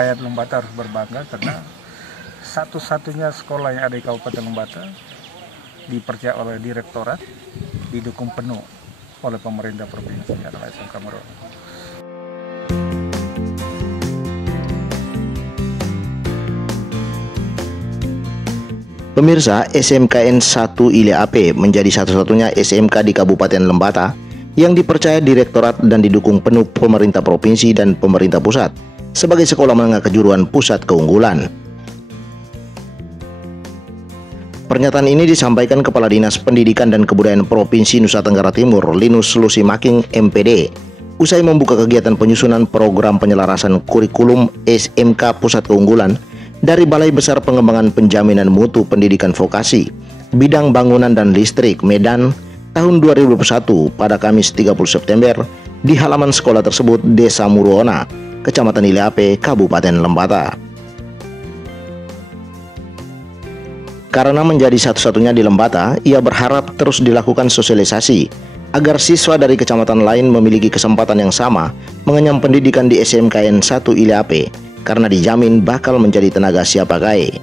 Rakyat Lembata harus berbangga karena satu-satunya sekolah yang ada di Kabupaten Lembata dipercaya oleh direktorat, didukung penuh oleh pemerintah provinsi adalah SMK Muruona. Pemirsa, SMKN 1 Ile AP menjadi satu-satunya SMK di Kabupaten Lembata yang dipercaya direktorat dan didukung penuh pemerintah provinsi dan pemerintah pusat sebagai sekolah menengah kejuruan pusat keunggulan. Pernyataan ini disampaikan Kepala Dinas Pendidikan dan Kebudayaan Provinsi Nusa Tenggara Timur, Linus Lusimaking, MPD, usai membuka kegiatan penyusunan program penyelarasan kurikulum SMK Pusat Keunggulan dari Balai Besar Pengembangan Penjaminan Mutu Pendidikan Vokasi, Bidang Bangunan dan Listrik, Medan, tahun 2021 pada Kamis 30 September di halaman sekolah tersebut Desa Muruona, Kecamatan Ile AP, Kabupaten Lembata. Karena menjadi satu-satunya di Lembata, ia berharap terus dilakukan sosialisasi agar siswa dari kecamatan lain memiliki kesempatan yang sama mengenyam pendidikan di SMKN 1 Ile AP karena dijamin bakal menjadi tenaga siap pakai.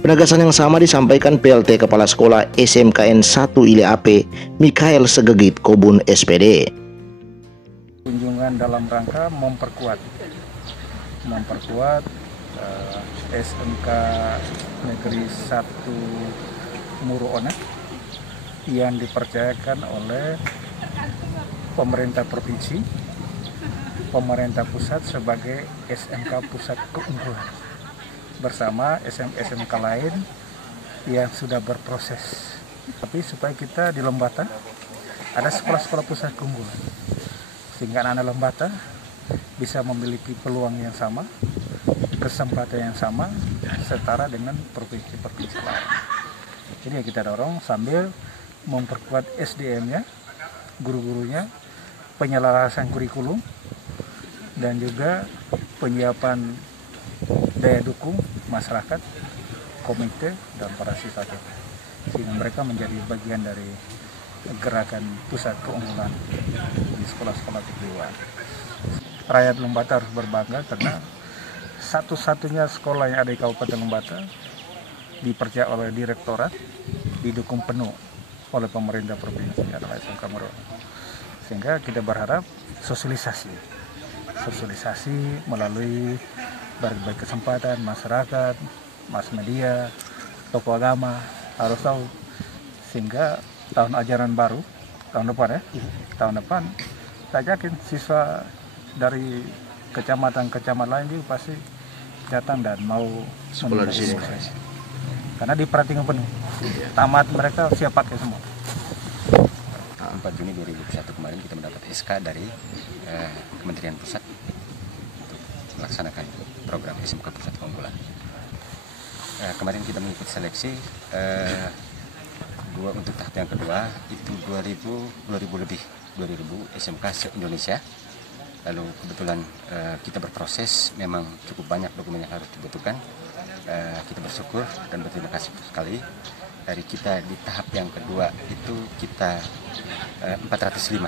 Penegasan yang sama disampaikan PLT Kepala Sekolah SMKN 1 Ile AP, Mikael Segegit Kobun SPD. Kunjungan dalam rangka memperkuat SMK Negeri 1 Muruona yang dipercayakan oleh pemerintah provinsi, pemerintah pusat sebagai SMK Pusat Keunggulan bersama SMK lain yang sudah berproses. Tapi supaya kita di Lembata ada sekolah-sekolah pusat keunggulan sehingga anak-anak Lembata bisa memiliki peluang yang sama, kesempatan yang sama, setara dengan provinsi-provinsi lain. Jadi kita dorong sambil memperkuat SDM-nya, guru-gurunya, penyelarasan kurikulum, dan juga penyiapan daya dukung masyarakat, komite, dan para siswa kita. Sehingga mereka menjadi bagian dari gerakan pusat keunggulan di sekolah-sekolah kejuruan. Rakyat Lembata harus berbangga karena satu-satunya sekolah yang ada di Kabupaten Lembata dipercaya oleh direktorat, didukung penuh oleh pemerintah provinsi adalah SMK Muruona. Sehingga kita berharap sosialisasi melalui berbagai kesempatan masyarakat, mass media, tokoh agama harus tahu, sehingga tahun ajaran baru tahun depan saya yakin siswa dari kecamatan-kecamatan lain juga pasti datang dan mau sekolah di sini karena diperhatikan penuh. Tamat mereka siap pakai semua. 4 Juni 2021 kemarin kita mendapat SK dari Kementerian Pusat untuk melaksanakan program SMK Pusat Keunggulan. Kemarin kita mengikuti seleksi untuk tahap yang kedua itu 2000 SMK se-Indonesia. Lalu kebetulan kita berproses, memang cukup banyak dokumen yang harus dibutuhkan. Kita bersyukur dan berterima kasih sekali. Dari kita di tahap yang kedua itu kita 405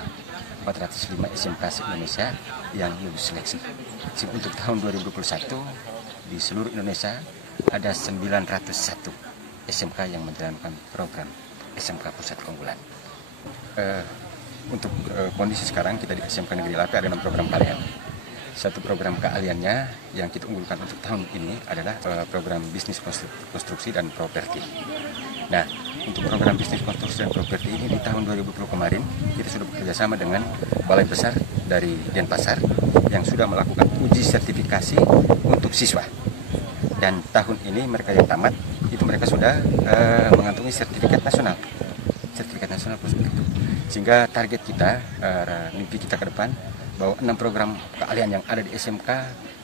SMK se-Indonesia yang lulus seleksi. Untuk tahun 2021 di seluruh Indonesia ada 901 SMK yang menjalankan program SMK Pusat Keunggulan. Untuk kondisi sekarang kita di SMK Negeri Ile AP ada 6 program keahlian. Satu program keahliannya yang kita unggulkan untuk tahun ini adalah program bisnis konstruksi dan properti. Nah, untuk program bisnis konstruksi dan properti ini di tahun 2020 kemarin kita sudah bekerja sama dengan Balai Besar dari Denpasar yang sudah melakukan uji sertifikasi untuk siswa. Dan tahun ini mereka yang tamat itu mereka sudah mengantongi sertifikat nasional seperti itu. Sehingga target kita, mimpi kita ke depan bahwa 6 program keahlian yang ada di SMK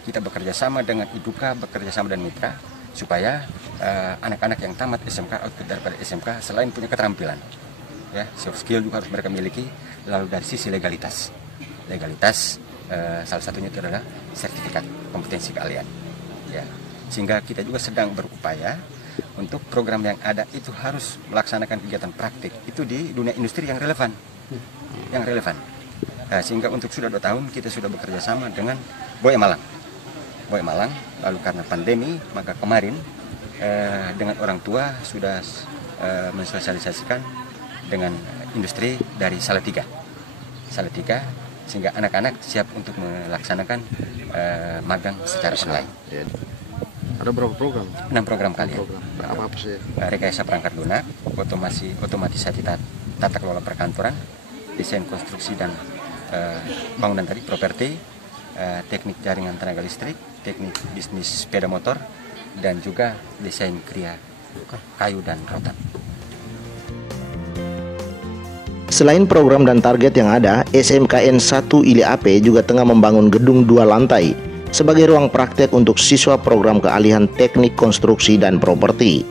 kita bekerja sama dengan IDUKA, bekerja sama dengan mitra supaya anak-anak yang tamat SMK, output daripada SMK selain punya keterampilan, ya, soft skill juga harus mereka miliki. Lalu dari sisi legalitas salah satunya itu adalah sertifikat kompetensi keahlian, ya. Sehingga kita juga sedang berupaya untuk program yang ada itu harus melaksanakan kegiatan praktik itu di dunia industri yang relevan. Sehingga untuk sudah 2 tahun kita sudah bekerja sama dengan Boy Malang. Lalu karena pandemi, maka kemarin dengan orang tua sudah mensosialisasikan dengan industri dari Salatiga, sehingga anak-anak siap untuk melaksanakan magang secara online. Ada berapa program? 6 program kalian. Apa sih? Rekayasa perangkat lunak, otomatisasi tata kelola perkantoran, desain konstruksi dan bangunan tadi, properti, teknik jaringan tenaga listrik, teknik bisnis sepeda motor, dan juga desain kriya kayu dan rotan. Selain program dan target yang ada, SMKN 1 Ili AP juga tengah membangun gedung 2 lantai sebagai ruang praktek untuk siswa program keahlian teknik konstruksi dan properti.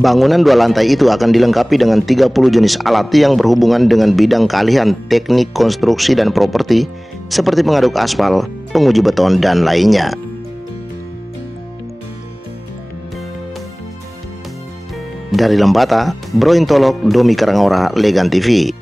Bangunan 2 lantai itu akan dilengkapi dengan 30 jenis alat yang berhubungan dengan bidang keahlian teknik konstruksi dan properti seperti pengaduk aspal, penguji beton, dan lainnya. Dari Lembata, Bro Intolok, Domi Karangora, Legan TV.